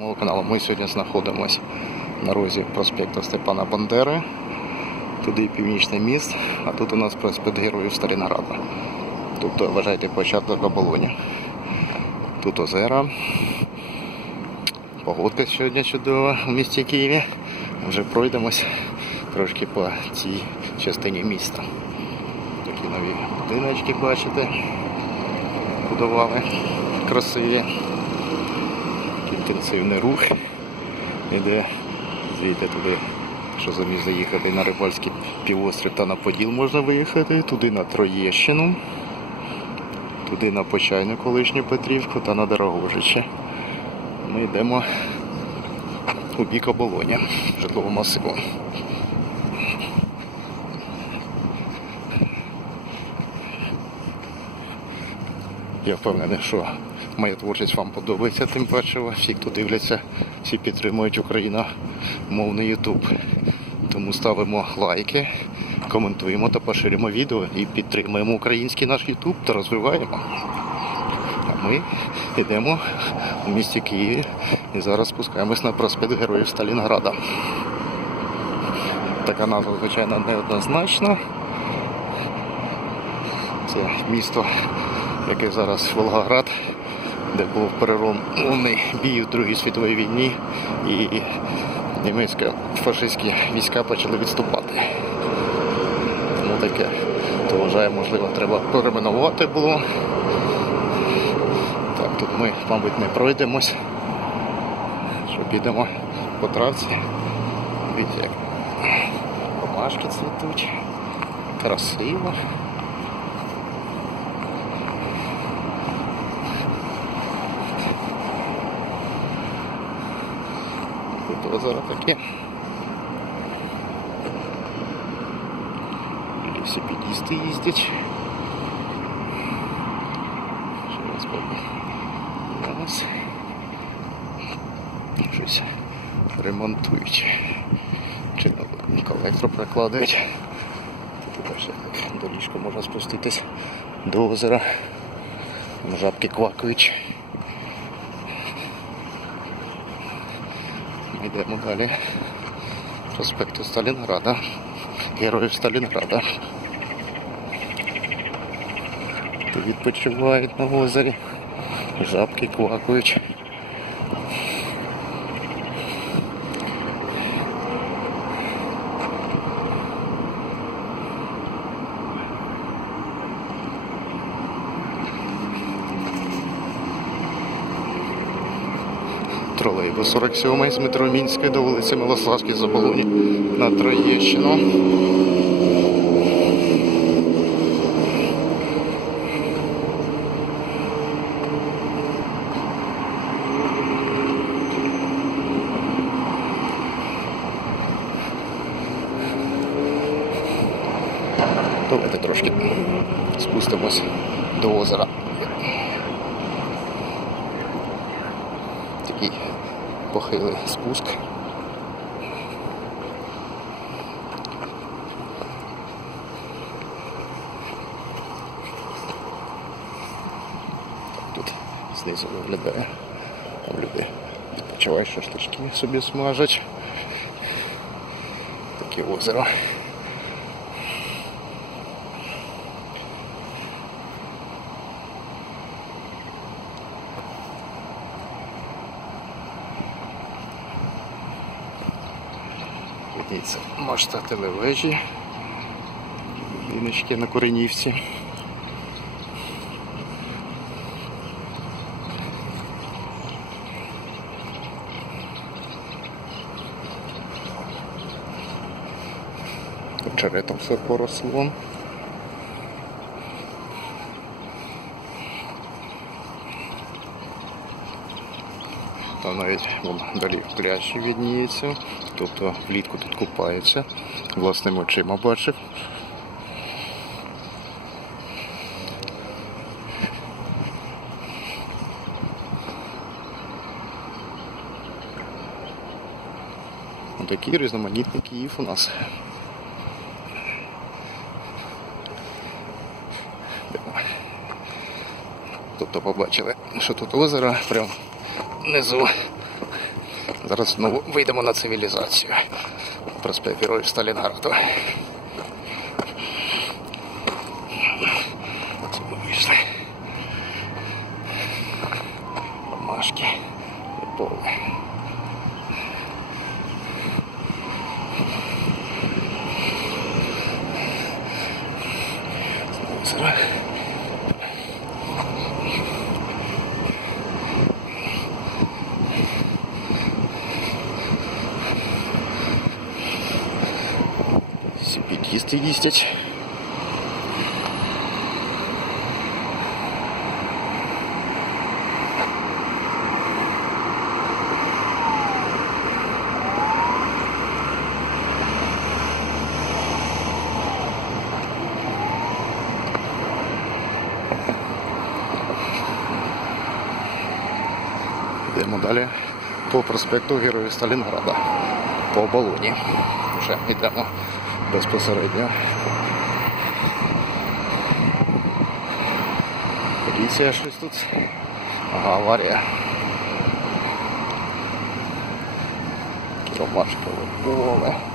Мого каналу ми сьогодні знаходимося на розі проспекту Степана Бандери. Туди північний міст, а тут у нас проспект Героїв Сталінграда. Тобто вважайте початок оболоні. Тут озера. Погодка сьогодні чудова у місті Києві. Вже пройдемось трошки по цій частині міста. Такі нові будиночки бачите. Будували красиві інтенсивний рух іде звідти туди, що замість заїхати на Рибальський півострів та на Поділ можна виїхати, туди на Троєщину, туди на Почайну колишню Петрівку та на Дорогожича. Ми йдемо у бік оболоня житлового масиву. Я впевнений, що моя творчість вам подобається, тим паче всі, хто дивляться, всі підтримують україномовний YouTube. Тому ставимо лайки, коментуємо та поширюємо відео і підтримуємо український наш YouTube та розвиваємо. А ми йдемо у місті Києві і зараз спускаємось на проспект Героїв Сталінграда. Така назва, звичайно, неоднозначна. Це місто, яке зараз Волгоград, де був переломний бій у Другій світовій війні, і німецькі фашистські війська почали відступати. Тому таке, то вважаю, можливо, треба перейменувати було. Так, тут ми, мабуть, не пройдемось, що підемо по травці. Дивіться, як ромашки цвітуть. Красиво. Тут озеро таке. Велосипедисти їздять. Що у нас Зараз. Щось ремонтують. Чи колектор прокладають. Тут доріжка можна спуститись до озера. Жабки квакають. Ми йдемо далі. Проспекту Сталінграда. Героїв Сталінграда. Відпочивають на озері. Жабки квакають. Тролейбус 47 з метро Мінської до вулиці Милославській Заболоні на Троєщину. Давайте трошки спустимось до озера. спуск. Тут знизу виглядає. Там люди відпочивають шашлички собі смажать. Таке озеро. Дивіться, мошта телевежі. Будиночки на Коренівці. Очеретом все поросло. Там навіть вон, далі пляж відніється. Тобто влітку тут купаються. Власними очима бачив. Такий різноманітний Київ у нас. Тобто побачили, що тут озеро прям внизу Зараз знову вийдемо на цивілізацію. Проспект Героїв Сталінграду. Це ми вийшли. Ромашки і поле. Озеро. Під'їзди їздять. Йдемо далі по проспекту Героїв Сталінграда. По оболоні. Вже йдемо безпосередньо. Поліція щось тут. Ага, аварія. Ромашка поле.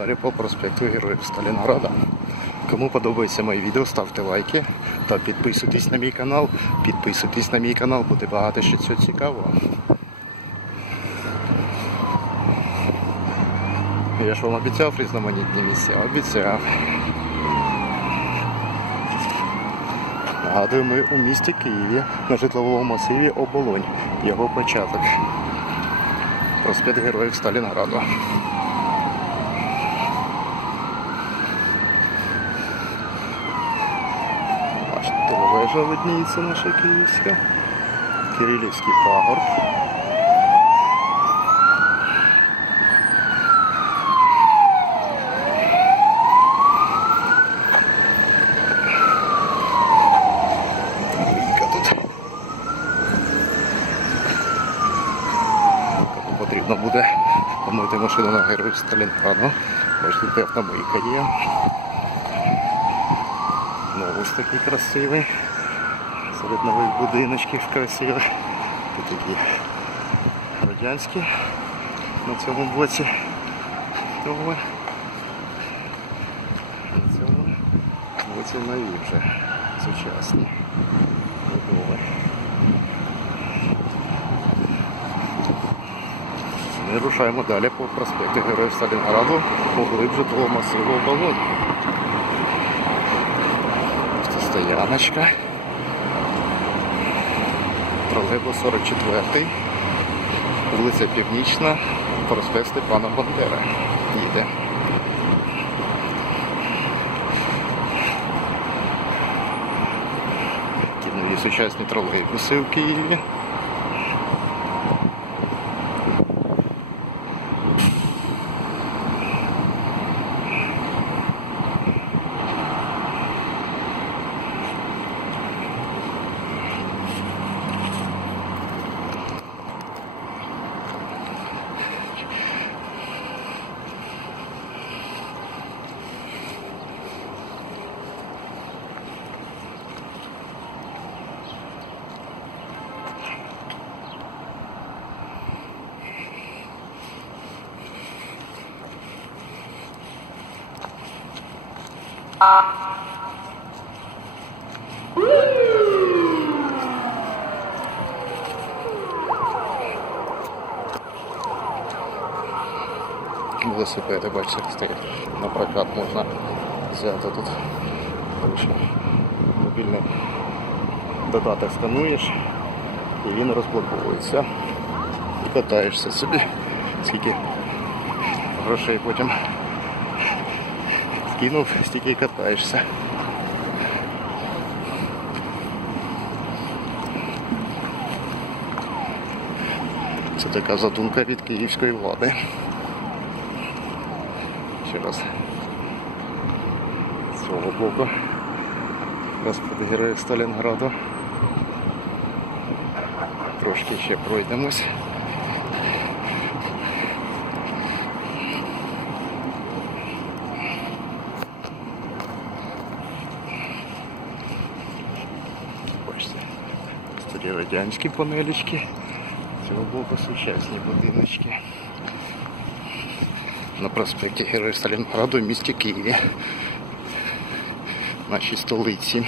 Далі по проспекту Героїв Сталінграда. Кому подобається моє відео, ставте лайки та підписуйтесь на мій канал. Підписуйтесь на мій канал, буде багато ще цього цікавого. Я ж вам обіцяв різноманітні місця, обіцяв. Нагадую, ми у місті Києві на житловому масиві Оболонь. Його початок. Проспект Героїв Сталінграду. Бачите, вежа видніється наша київська. Кирилівський пагорб. Потрібно буде помити машину на героїв Сталінграду. Бачите, автомийка є. Новус такий красивий. Серед нових будиночків красивих. Тут такі радянські на цьому боці. Того. На цьому боці нові вже сучасні. Будови. Ми рушаємо далі по проспекту Героїв Сталінграду поглибше того масиву оболонь. Стояночка. Тролейбус 44, вулиця Північна, проспект Степана Бандера. Їде. Такі нові сучасні тролейбуси в Києві. Велосипеди, бачите, стоять. На прокат можна взяти тут. Мобільний додаток скануєш і він розблоковується. І катаєшся собі. Скільки грошей потім кинув, стільки катаєшся. Це така задумка від київської влади. Ще раз з цього боку. Розпад героїв Сталінграду. Трошки ще пройдемось. Бачите, старі радянські панелечки, з цього боку сучасні будиночки. На проспекті Героїв Сталінграду в місті Києві, нашій столиці.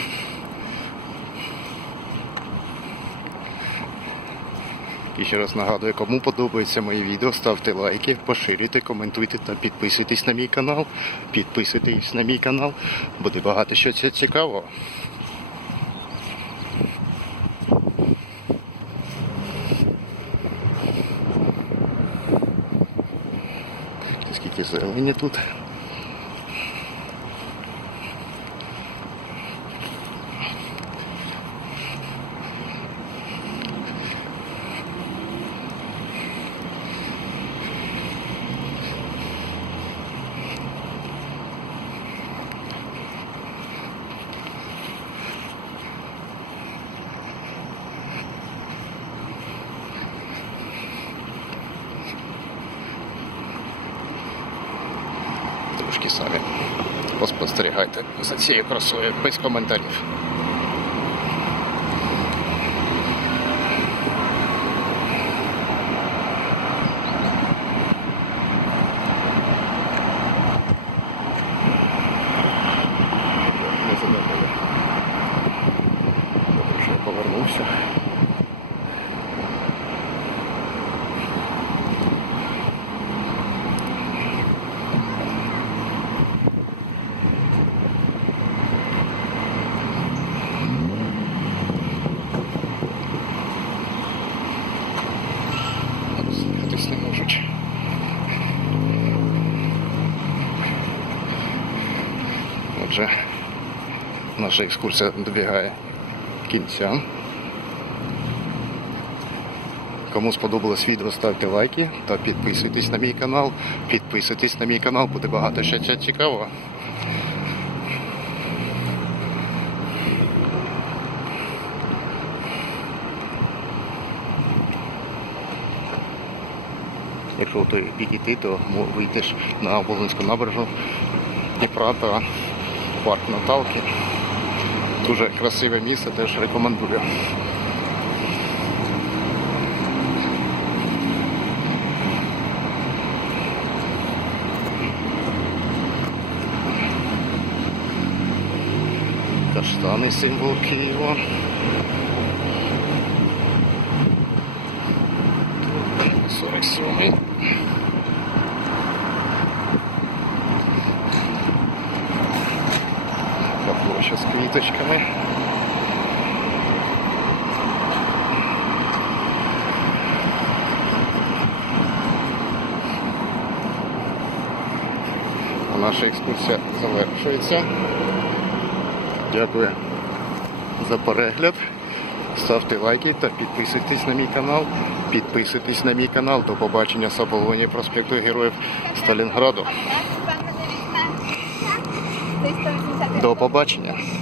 І ще раз нагадую, кому подобаються мої відео, ставте лайки, поширюйте, коментуйте та підписуйтесь на мій канал. Підписуйтесь на мій канал, буде багато що цікавого. Зелені тут. Трошки самі поспостерігайте за цією красою без коментарів. Не задумали. Добре, що я повернувся. З'їхатись не можуть. Отже, наша екскурсія добігає кінця. Кому сподобалось відео, ставте лайки та підписуйтесь на мій канал. Підписуйтесь на мій канал, буде багато ще чого цікавого. Якщо бік іти, то вийдеш на Волинську набережну Дніпра та парк Наталки. Дуже красиве місце, теж рекомендую. Каштани символ Києва. Сорок сьомий. Та площа з квіточками. А Наша екскурсія завершується. Дякую за перегляд. Ставте лайки та підписуйтесь на мій канал. Підписуйтесь на мій канал. До побачення з оболоні проспекту Героїв Сталінграду. Пан мене візьме. 380 До побачення.